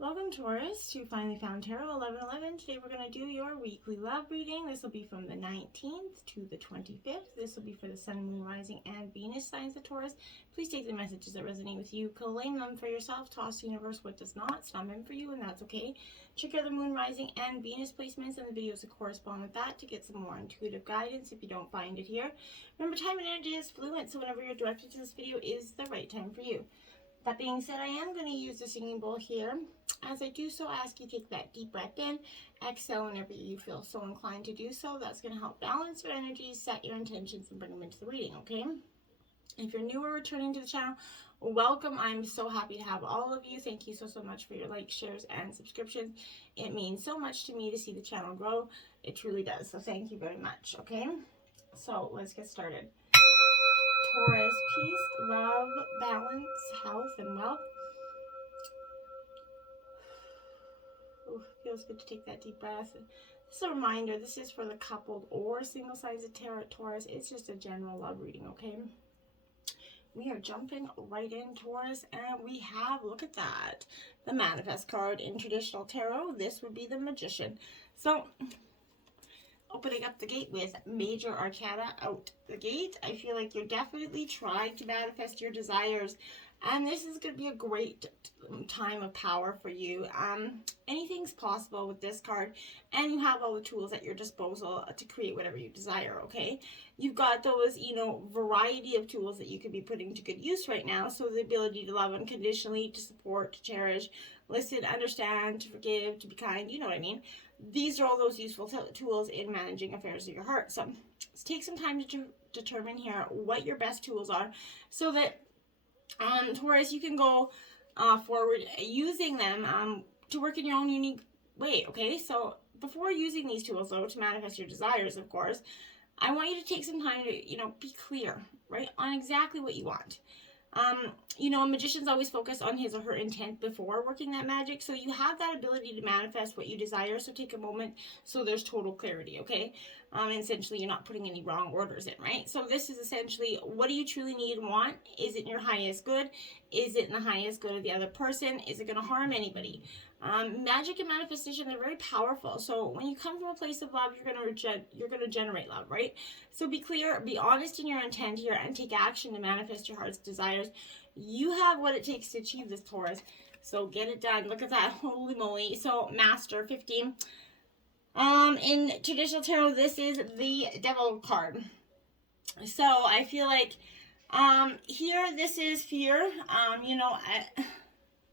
Welcome, Taurus, to Finally Found Tarot 1111. Today we're going to do your weekly love reading. This will be from the 19th to the 25th. This will be for the Sun, Moon, Rising, and Venus signs of Taurus. Please take the messages that resonate with you, claim them for yourself, toss the universe what does not. It's not meant for you, and that's okay. Check out the Moon, Rising, and Venus placements and the videos that correspond with that to get some more intuitive guidance if you don't find it here. Remember, time and energy is fluent, so whenever you're directed to this video is the right time for you. That being said, I am going to use the singing bowl here. As I do so, I ask you take that deep breath in, exhale whenever you feel so inclined to do so. That's going to help balance your energies, set your intentions, and bring them into the reading, okay? If you're new or returning to the channel, welcome. I'm so happy to have all of you. Thank you so much for your likes, shares, and subscriptions. It means so much to me to see the channel grow. It truly does, so thank you very much, okay? So let's get started. Taurus, peace, love, balance, health, and wealth. Ooh, feels good to take that deep breath. Just a reminder, this is for the coupled or single signs of Taurus. It's just a general love reading, okay? We are jumping right in, Taurus, and we have, look at that, the Manifest card in traditional tarot. This would be the Magician. So, opening up the gate with Major Arcana out the gate. I feel like you're definitely trying to manifest your desires, and this is going to be a great time of power for you. Anything's possible with this card, and you have all the tools at your disposal to create whatever you desire, okay? You've got those, variety of tools that you could be putting to good use right now. So the ability to love unconditionally, to support, to cherish, listen, understand, to forgive, to be kind, you know what I mean? These are all those useful tools in managing affairs of your heart. So let's take some time to determine here what your best tools are so that, Taurus, you can go forward using them to work in your own unique way, okay? So before using these tools, though, to manifest your desires, of course, I want you to take some time to, be clear, right, on exactly what you want. A magician's always focused on his or her intent before working that magic, so you have that ability to manifest what you desire, so take a moment so there's total clarity, okay? And essentially, you're not putting any wrong orders in, right? So this is essentially, what do you truly need and want? Is it in your highest good? Is it in the highest good of the other person? Is it going to harm anybody? Magic and manifestation, they're very powerful. So when you come from a place of love, you're going to generate love, right? So be clear, be honest in your intent here, and take action to manifest your heart's desires. You have what it takes to achieve this, Taurus. So get it done. Look at that. Holy moly. So Master 15. In traditional tarot, this is the Devil card. So I feel like here this is fear.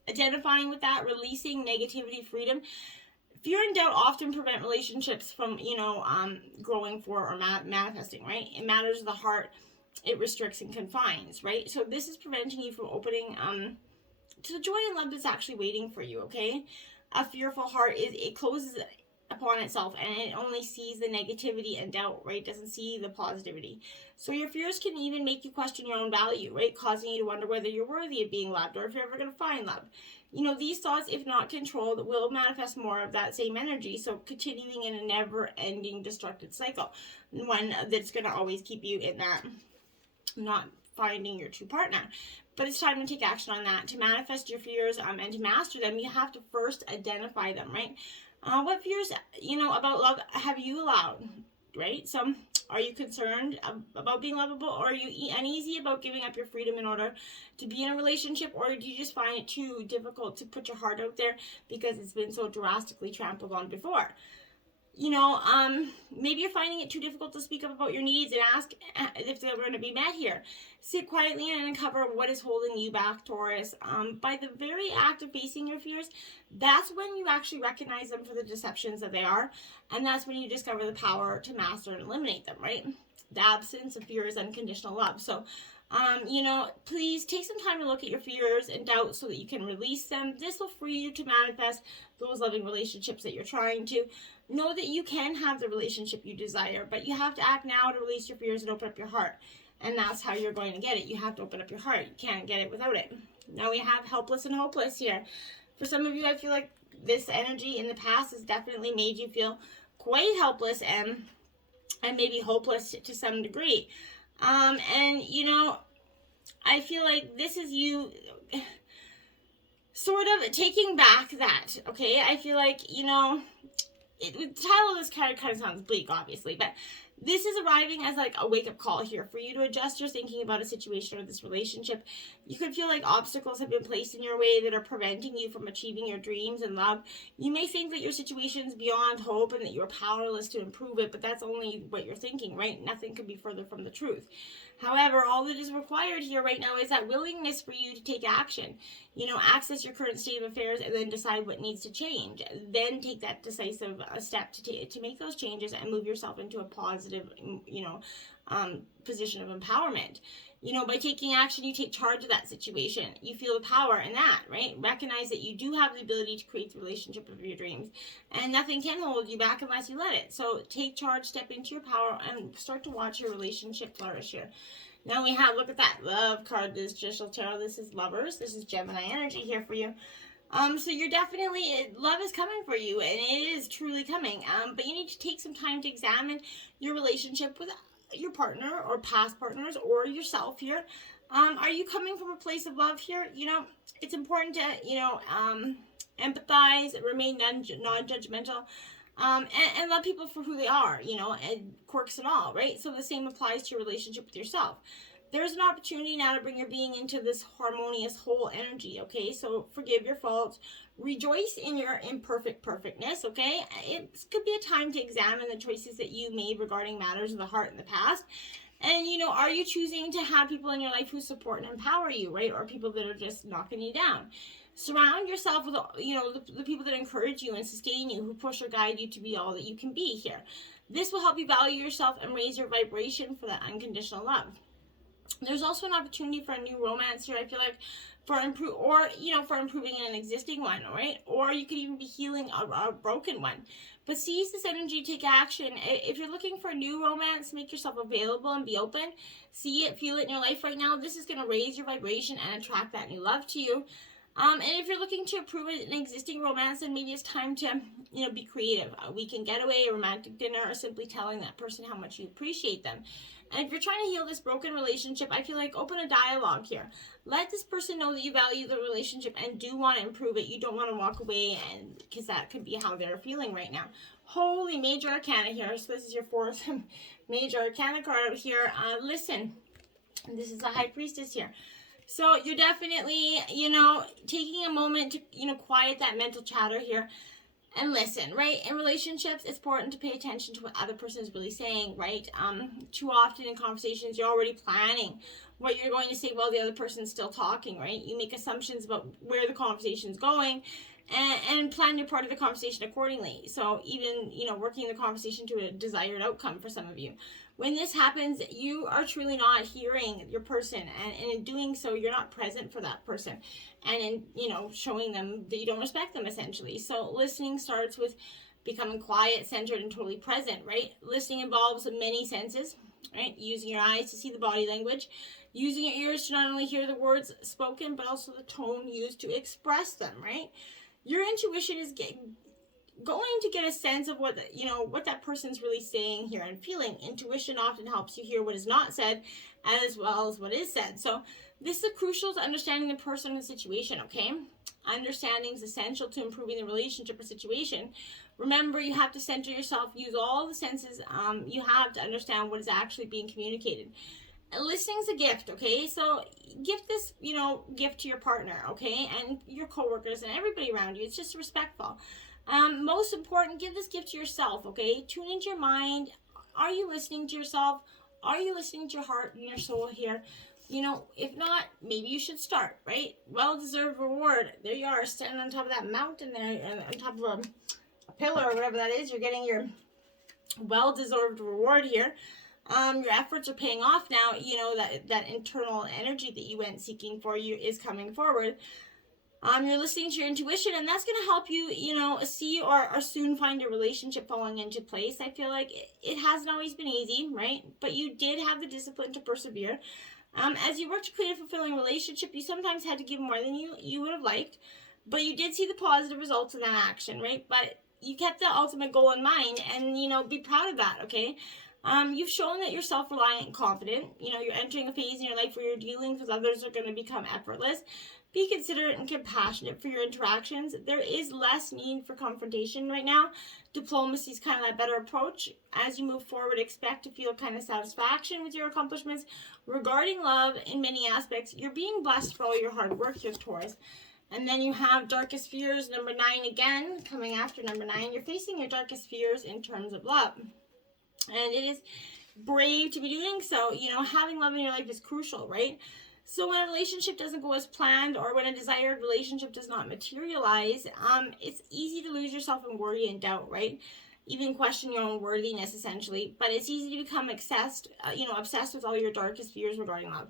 Identifying with that, releasing negativity, freedom. Fear and doubt often prevent relationships from, growing for or manifesting, right? It matters the heart. It restricts and confines, right? So this is preventing you from opening to the joy and love that's actually waiting for you, okay? A fearful heart, it closes upon itself, and it only sees the negativity and doubt, right? It doesn't see the positivity. So your fears can even make you question your own value, right? Causing you to wonder whether you're worthy of being loved or if you're ever going to find love. These thoughts, if not controlled, will manifest more of that same energy. So continuing in a never-ending destructive cycle, one that's going to always keep you in that not finding your true partner. But it's time to take action on that. To manifest your fears and to master them, you have to first identify them, right? What fears, about love have you allowed, right? So are you concerned about being lovable, or are you uneasy about giving up your freedom in order to be in a relationship, or do you just find it too difficult to put your heart out there because it's been so drastically trampled on before? Maybe you're finding it too difficult to speak up about your needs and ask if they're going to be met here. Sit quietly and uncover what is holding you back, Taurus. By the very act of facing your fears, that's when you actually recognize them for the deceptions that they are, and that's when you discover the power to master and eliminate them, right? The absence of fear is unconditional love. So, please take some time to look at your fears and doubts so that you can release them. This will free you to manifest those loving relationships that you're trying to. Know that you can have the relationship you desire, but you have to act now to release your fears and open up your heart. And that's how you're going to get it. You have to open up your heart. You can't get it without it. Now we have helpless and hopeless here. For some of you, I feel like this energy in the past has definitely made you feel quite helpless and maybe hopeless to some degree. I feel like this is you sort of taking back that, okay? I feel like, the title of this card kind of sounds bleak, obviously, but this is arriving as like a wake-up call here for you to adjust your thinking about a situation or this relationship. You could feel like obstacles have been placed in your way that are preventing you from achieving your dreams and love. You may think that your situation is beyond hope and that you're powerless to improve it, but that's only what you're thinking, right? Nothing could be further from the truth. However, all that is required here right now is that willingness for you to take action. Access your current state of affairs and then decide what needs to change. Then take that decisive step to make those changes and move yourself into a positive, position of empowerment. By taking action, you take charge of that situation. You feel the power in that, right? Recognize that you do have the ability to create the relationship of your dreams, and nothing can hold you back unless you let it. So take charge, step into your power, and start to watch your relationship flourish here. Now we have, look at that love card, this Judicial Tarot. This is lovers. This is Gemini energy here for you. So you're definitely, love is coming for you, and it is truly coming. But you need to take some time to examine your relationship with your partner or past partners or yourself here. Are you coming from a place of love here? It's important to, empathize, remain non-judgmental, and love people for who they are, and quirks and all, right? So the same applies to your relationship with yourself. There's an opportunity now to bring your being into this harmonious whole energy, okay? So forgive your faults. Rejoice in your imperfect perfectness, okay? It could be a time to examine the choices that you made regarding matters of the heart in the past. And, are you choosing to have people in your life who support and empower you, right? Or people that are just knocking you down? Surround yourself with, the people that encourage you and sustain you, who push or guide you to be all that you can be here. This will help you value yourself and raise your vibration for that unconditional love. There's also an opportunity for a new romance here, I feel like, for improving in an existing one, right? Or you could even be healing a broken one. But seize this energy, take action. If you're looking for a new romance, make yourself available and be open. See it, feel it in your life right now. This is going to raise your vibration and attract that new love to you. And if you're looking to improve an existing romance, then maybe it's time to, be creative. A weekend getaway, a romantic dinner, or simply telling that person how much you appreciate them. And if you're trying to heal this broken relationship, I feel like open a dialogue here. Let this person know that you value the relationship and do want to improve it. You don't want to walk away, and because that could be how they're feeling right now. Holy Major Arcana here. So this is your fourth Major Arcana card out here. Listen, this is a High Priestess here. So you're definitely, taking a moment to, quiet that mental chatter here and listen, right? In relationships, it's important to pay attention to what other person is really saying, right? Too often in conversations, you're already planning what you're going to say while the other person's still talking, right? You make assumptions about where the conversation's going and plan your part of the conversation accordingly. So even, working the conversation to a desired outcome for some of you. When this happens, you are truly not hearing your person, and in doing so, you're not present for that person, and in, showing them that you don't respect them, essentially. So listening starts with becoming quiet, centered, and totally present, right? Listening involves many senses, right? Using your eyes to see the body language, using your ears to not only hear the words spoken, but also the tone used to express them, right? Your intuition is going to get a sense of what that person's really saying here and feeling. Intuition often helps you hear what is not said as well as what is said. So this is crucial to understanding the person and the situation, okay? Understanding is essential to improving the relationship or situation. Remember, you have to center yourself, use all the senses you have to understand what is actually being communicated. Listening is a gift, okay? So gift this, gift to your partner, okay? And your coworkers and everybody around you. It's just respectful. Most important, give this gift to yourself, okay? Tune into your mind. Are you listening to yourself? Are you listening to your heart and your soul here? If not, maybe you should start, right? Well-deserved reward. There you are, standing on top of that mountain there, and on top of a pillar or whatever that is. You're getting your well-deserved reward here. Your efforts are paying off now. That internal energy that you went seeking for you is coming forward. You're listening to your intuition, and that's going to help you, see or soon find a relationship falling into place. I feel like it hasn't always been easy, right? But you did have the discipline to persevere. As you work to create a fulfilling relationship, you sometimes had to give more than you would have liked, but you did see the positive results of that action, right? But you kept the ultimate goal in mind, and, be proud of that, okay? You've shown that you're self-reliant and confident. You're entering a phase in your life where your dealings with others are going to become effortless. Be considerate and compassionate for your interactions. There is less need for confrontation right now. Diplomacy is kind of that better approach. As you move forward, expect to feel kind of satisfaction with your accomplishments. Regarding love, in many aspects, you're being blessed for all your hard work here, Taurus. And then you have darkest fears, number 9 again, coming after number 9. You're facing your darkest fears in terms of love. And it is brave to be doing so. You know, having love in your life is crucial, right? So when a relationship doesn't go as planned, or when a desired relationship does not materialize, it's easy to lose yourself in worry and doubt, right? Even question your own worthiness, essentially. But it's easy to become obsessed with all your darkest fears regarding love.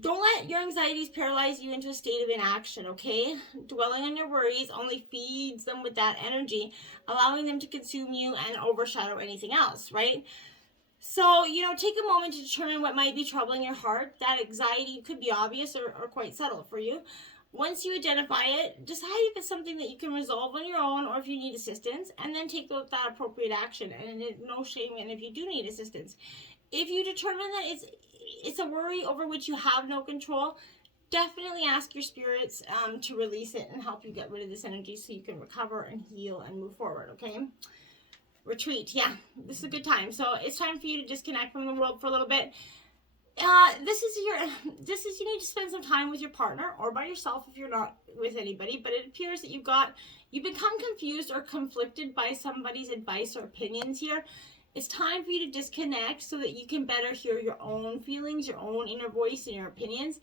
Don't let your anxieties paralyze you into a state of inaction, okay? Dwelling on your worries only feeds them with that energy, allowing them to consume you and overshadow anything else, right? So, take a moment to determine what might be troubling your heart. That anxiety could be obvious or quite subtle for you. Once you identify it, decide if it's something that you can resolve on your own or if you need assistance, and then take that appropriate action. And no shame in if you do need assistance. If you determine that it's a worry over which you have no control, definitely ask your spirits to release it and help you get rid of this energy so you can recover and heal and move forward, okay? Retreat, yeah, this is a good time. So it's time for you to disconnect from the world for a little bit. You need to spend some time with your partner or by yourself if you're not with anybody, but it appears that you've become confused or conflicted by somebody's advice or opinions here. It's time for you to disconnect so that you can better hear your own feelings, your own inner voice, and your opinions.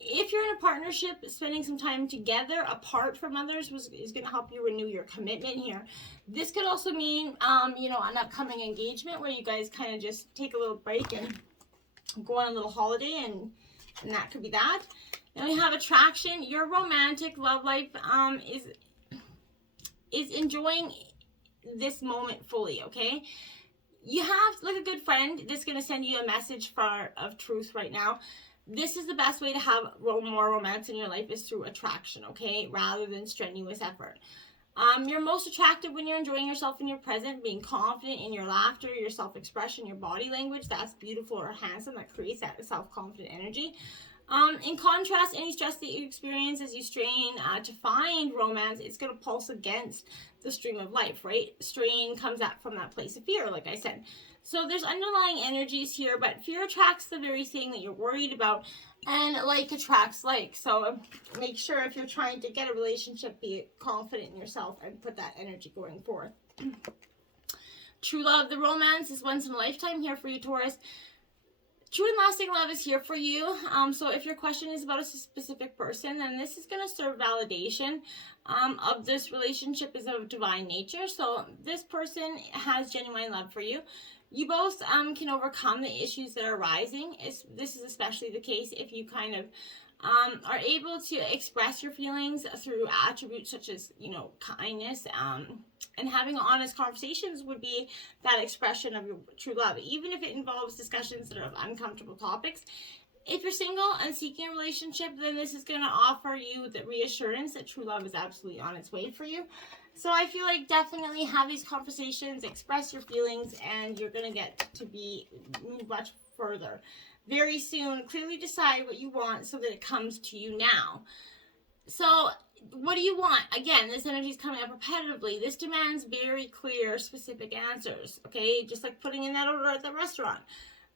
If you're in a partnership, spending some time together apart from others is going to help you renew your commitment here. This could also mean, an upcoming engagement where you guys kind of just take a little break and go on a little holiday, and that could be that. Then we have attraction. Your romantic love life is enjoying this moment fully, okay? You have, like a good friend, that's going to send you a message of truth right now. This is the best way to have more romance in your life is through attraction, okay? Rather than strenuous effort. You're most attractive when you're enjoying yourself in your present, being confident in your laughter, your self-expression, your body language. That's beautiful or handsome. That creates that self-confident energy. In contrast, any stress that you experience as you strain to find romance, it's going to pulse against the stream of life, right? Strain comes out from that place of fear, like I said. So there's underlying energies here, but fear attracts the very thing that you're worried about, and like attracts like. So make sure if you're trying to get a relationship, be confident in yourself and put that energy going forth. True love, the romance is once in a lifetime here for you, Taurus. True and lasting love is here for you. So if your question is about a specific person, then this is going to serve validation of this relationship is of divine nature. So this person has genuine love for you. You both can overcome the issues that are arising. This is especially the case if you kind of are able to express your feelings through attributes such as, kindness, and having honest conversations would be that expression of your true love, even if it involves discussions that are of uncomfortable topics. If you're single and seeking a relationship, then this is going to offer you the reassurance that true love is absolutely on its way for you. So I feel like definitely have these conversations, express your feelings, and you're going to get to move much further very soon. Clearly decide what you want so that it comes to you now. So what do you want? Again, this energy is coming up repetitively. This demands very clear, specific answers, okay? Just like putting in that order at the restaurant.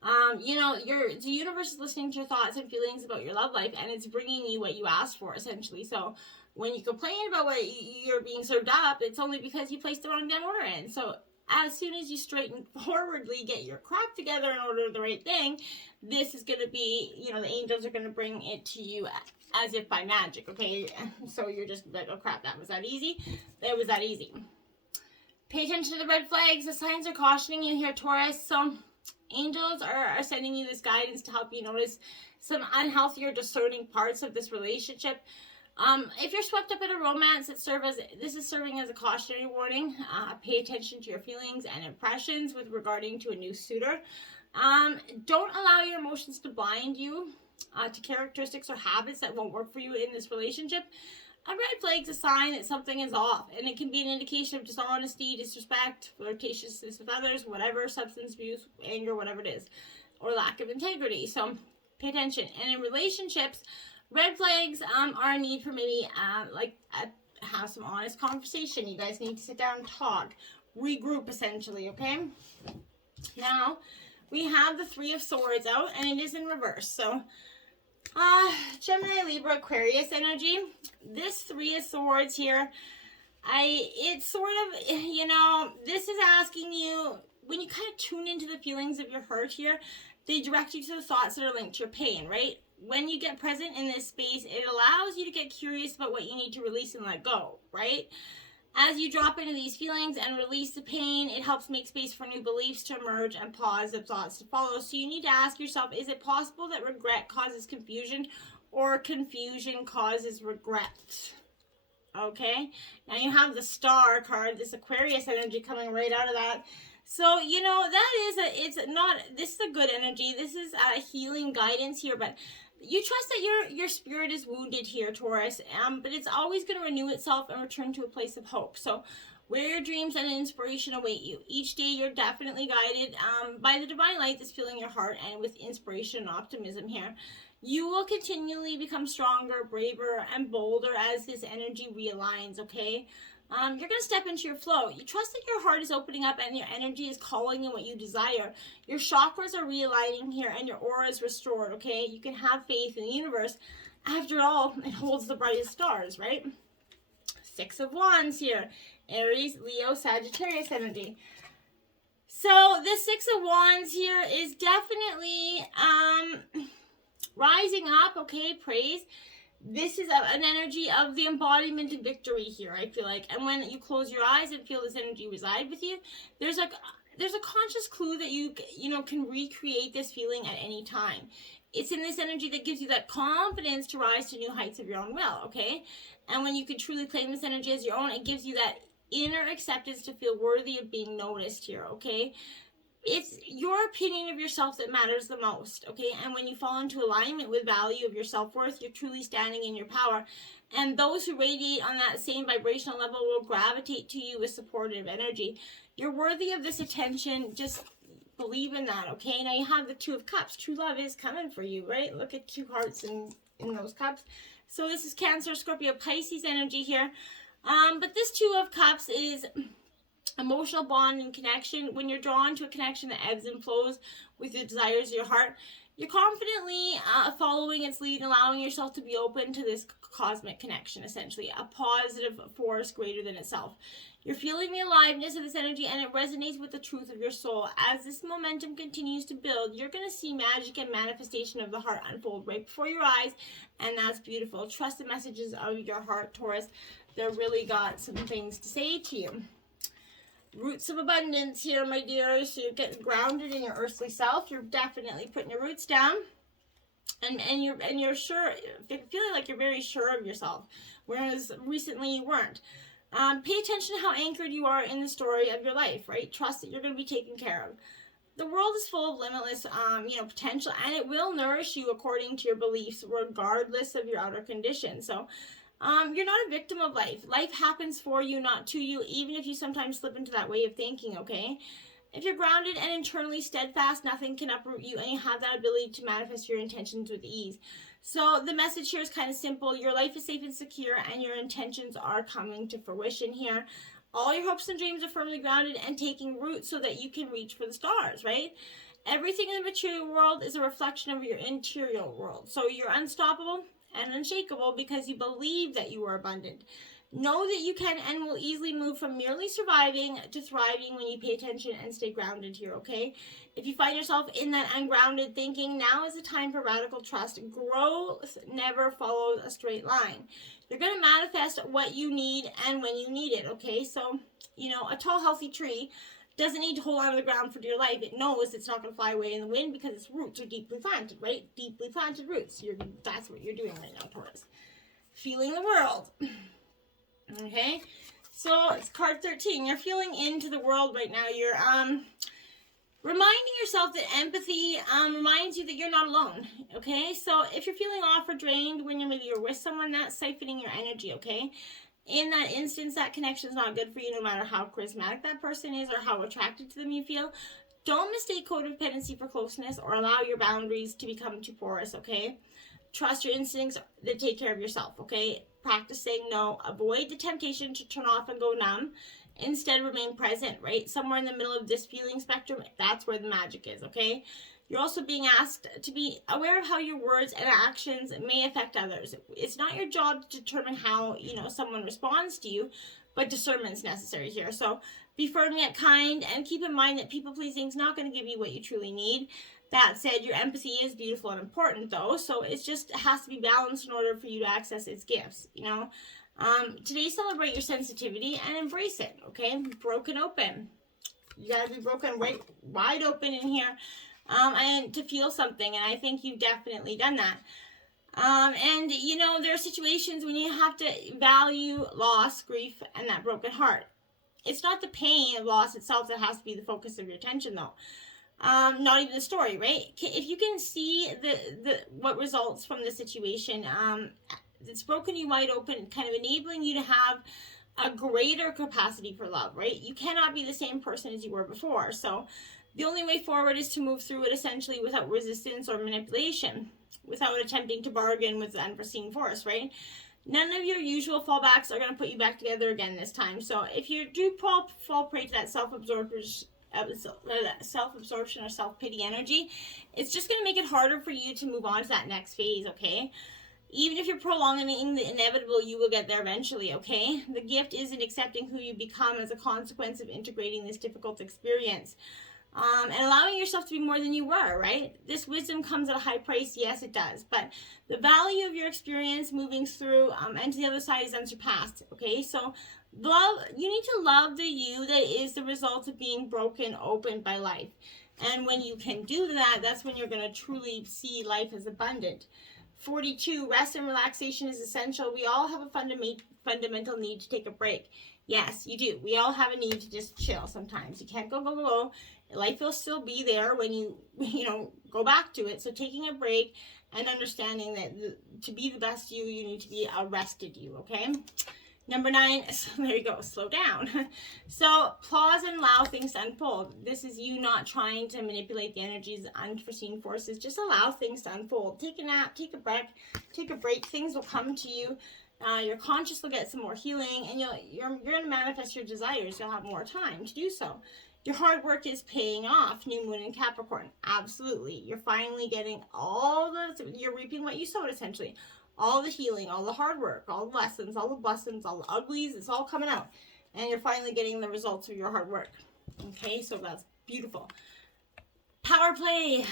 The universe is listening to your thoughts and feelings about your love life, and it's bringing you what you asked for, essentially. So when you complain about what you're being served up, it's only because you placed the wrong damn order in. So as soon as you straighten forwardly, get your crap together and order the right thing, this is going to be, the angels are going to bring it to you as if by magic, okay? So you're just like, oh crap, that was that easy? That was that easy. Pay attention to the red flags. The signs are cautioning you here, Taurus. So angels are sending you this guidance to help you notice some unhealthy or discerning parts of this relationship. If you're swept up in a romance, this is serving as a cautionary warning. Pay attention to your feelings and impressions with regarding to a new suitor. Don't allow your emotions to blind you to characteristics or habits that won't work for you in this relationship. A red flag's a sign that something is off, and it can be an indication of dishonesty, disrespect, flirtatiousness with others, whatever, substance abuse, anger, whatever it is, or lack of integrity. So pay attention. And in relationships, Red flags are a need for maybe have some honest conversation. You guys need to sit down and talk, regroup essentially, okay? Now, we have the Three of Swords out, and it is in reverse. So, Gemini, Libra, Aquarius energy. This Three of Swords here, it's sort of, you know, this is asking you, when you kind of tune into the feelings of your heart here, they direct you to the thoughts that are linked to your pain, right? When you get present in this space, it allows you to get curious about what you need to release and let go, right? As you drop into these feelings and release the pain, it helps make space for new beliefs to emerge and positive thoughts to follow. So you need to ask yourself, is it possible that regret causes confusion or confusion causes regret? Okay, now you have the Star card, this Aquarius energy coming right out of that. So, you know, this is a good energy. This is a healing guidance here, but you trust that your spirit is wounded here, Taurus, but it's always going to renew itself and return to a place of hope. So where your dreams and inspiration await you. Each day you're definitely guided by the divine light that's filling your heart, and with inspiration and optimism here. You will continually become stronger, braver, and bolder as this energy realigns, okay? You're going to step into your flow. You trust that your heart is opening up and your energy is calling in what you desire. Your chakras are realigning here and your aura is restored, okay? You can have faith in the universe. After all, it holds the brightest stars, right? Six of Wands here. Aries, Leo, Sagittarius energy. So the Six of Wands here is definitely rising up, okay? Praise. This is an energy of the embodiment of victory here, I feel like. And when you close your eyes and feel this energy reside with you, there's a conscious clue that you can recreate this feeling at any time. It's in this energy that gives you that confidence to rise to new heights of your own will, okay? And when you can truly claim this energy as your own, it gives you that inner acceptance to feel worthy of being noticed here, okay? It's your opinion of yourself that matters the most, okay? And when you fall into alignment with value of your self-worth, you're truly standing in your power. And those who radiate on that same vibrational level will gravitate to you with supportive energy. You're worthy of this attention. Just believe in that, okay? Now you have the Two of Cups. True love is coming for you, right? Look at two hearts in those cups. So this is Cancer, Scorpio, Pisces energy here. But this Two of Cups is emotional bond and connection. When you're drawn to a connection that ebbs and flows with the desires of your heart, you're confidently following its lead, allowing yourself to be open to this cosmic connection, essentially a positive force greater than itself. You're feeling the aliveness of this energy, and it resonates with the truth of your soul. As this momentum continues to build, you're going to see magic and manifestation of the heart unfold right before your eyes, and that's beautiful. Trust the messages of your heart, Taurus. They're really got some things to say to you. Roots of abundance here, my dears. So you're getting grounded in your earthly self. You're definitely putting your roots down, and you're sure, feeling like you're very sure of yourself, whereas recently you weren't. Pay attention to how anchored you are in the story of your life, right? Trust that you're going to be taken care of. The world is full of limitless, potential, and it will nourish you according to your beliefs, regardless of your outer conditions. So, you're not a victim of life. Life happens for you, not to you, even if you sometimes slip into that way of thinking, okay? If you're grounded and internally steadfast, nothing can uproot you, and you have that ability to manifest your intentions with ease. So the message here is kind of simple. Your life is safe and secure, and your intentions are coming to fruition here. All your hopes and dreams are firmly grounded and taking root so that you can reach for the stars, right? Everything in the material world is a reflection of your interior world. So you're unstoppable and unshakable because you believe that you are abundant. Know that you can and will easily move from merely surviving to thriving when you pay attention and stay grounded here, okay? If you find yourself in that ungrounded thinking, now is the time for radical trust. Growth never follows a straight line. You're going to manifest what you need and when you need it, okay? So, a tall, healthy tree doesn't need to hold on to the ground for dear life. It knows it's not going to fly away in the wind because its roots are deeply planted, right? Deeply planted roots. That's what you're doing right now, Taurus. Feeling the world. Okay? So, it's card 13. You're feeling into the world right now. You're reminding yourself that empathy reminds you that you're not alone, okay? So, if you're feeling off or drained when you're with someone, that's siphoning your energy, okay? In that instance, that connection is not good for you no matter how charismatic that person is or how attracted to them you feel. Don't mistake codependency for closeness or allow your boundaries to become too porous, okay? Trust your instincts to take care of yourself, okay? Practice saying no. Avoid the temptation to turn off and go numb. Instead, remain present, right? Somewhere in the middle of this feeling spectrum, that's where the magic is, okay? You're also being asked to be aware of how your words and actions may affect others. It's not your job to determine how, someone responds to you, but discernment's necessary here. So be firm yet kind, and keep in mind that people-pleasing is not going to give you what you truly need. That said, your empathy is beautiful and important, though, so it has to be balanced in order for you to access its gifts, Today, celebrate your sensitivity and embrace it, okay? Broken open. You gotta be broken right wide open in here, and to feel something, and I think you've definitely done that. And, there are situations when you have to value loss, grief, and that broken heart. It's not the pain of loss itself that has to be the focus of your attention, though. Not even the story, right? If you can see what results from the situation, it's broken you wide open, kind of enabling you to have a greater capacity for love, right? You cannot be the same person as you were before. So the only way forward is to move through it essentially without resistance or manipulation, without attempting to bargain with the unforeseen force, right? None of your usual fallbacks are going to put you back together again this time. So if you do fall prey to that self-absorption or self-pity energy, it's just going to make it harder for you to move on to that next phase, okay? Even if you're prolonging the inevitable, you will get there eventually, okay? The gift isn't accepting who you become as a consequence of integrating this difficult experience. And allowing yourself to be more than you were, right? This wisdom comes at a high price, yes it does, but the value of your experience moving through and to the other side is unsurpassed, okay? So you need to love the you that is the result of being broken open by life. And when you can do that, that's when you're going to truly see life as abundant. 42, rest and relaxation is essential. We all have a fundamental need to take a break. Yes, you do. We all have a need to just chill sometimes. You can't go. Life will still be there when you go back to it. So taking a break and understanding that to be the best you need to be a rested you, okay? Number 9, there you go, slow down. So pause and allow things to unfold. This is you not trying to manipulate the energies of unforeseen forces. Just allow things to unfold. Take a nap, take a break. Things will come to you. Your conscious will get some more healing, and you're going to manifest your desires. You'll have more time to do so. Your hard work is paying off. New moon in Capricorn. Absolutely. You're finally getting you're reaping what you sowed, essentially. All the healing, all the hard work, all the lessons, all the blessings, all the uglies, it's all coming out. And you're finally getting the results of your hard work. Okay, so that's beautiful. Power play.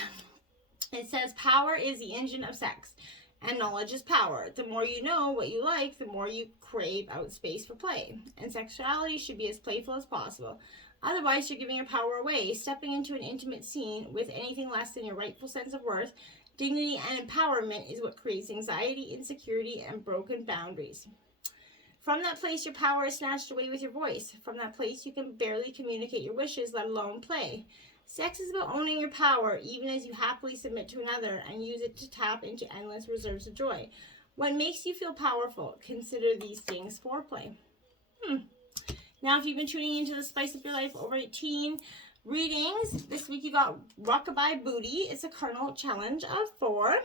It says power is the engine of sex, and knowledge is power. The more you know what you like, the more you crave out space for play. And sexuality should be as playful as possible. Otherwise, you're giving your power away. Stepping into an intimate scene with anything less than your rightful sense of worth, dignity, and empowerment is what creates anxiety, insecurity, and broken boundaries. From that place, your power is snatched away with your voice. From that place, you can barely communicate your wishes, let alone play. Sex is about owning your power, even as you happily submit to another and use it to tap into endless reserves of joy. What makes you feel powerful? Consider these things foreplay. Now, if you've been tuning into the Spice Up Your Life over 18 readings, this week you got Rockabye Booty. It's a carnal challenge of 4.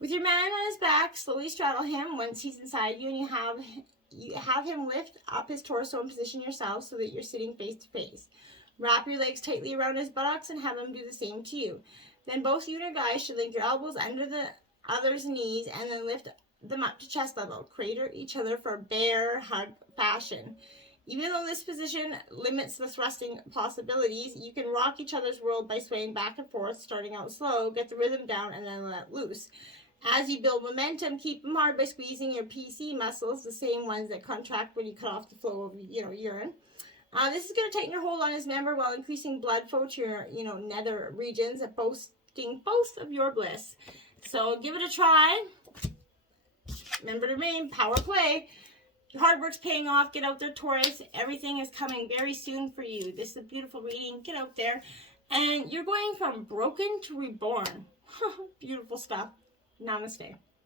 With your man on his back, slowly straddle him once he's inside you, and you have him lift up his torso and position yourself so that you're sitting face to face. Wrap your legs tightly around his buttocks and have him do the same to you. Then both you and your guys should link your elbows under the other's knees and then lift them up to chest level. Crater each other for bear hug fashion. Even though this position limits the thrusting possibilities, you can rock each other's world by swaying back and forth, starting out slow, get the rhythm down, and then let loose. As you build momentum, keep them hard by squeezing your PC muscles, the same ones that contract when you cut off the flow of urine. This is going to tighten your hold on his member while increasing blood flow to your nether regions, boasting both of your bliss. So give it a try. Remember to remain power play. Your hard work's paying off. Get out there, Taurus. Everything is coming very soon for you. This is a beautiful reading. Get out there. And you're going from broken to reborn. Beautiful stuff. Namaste.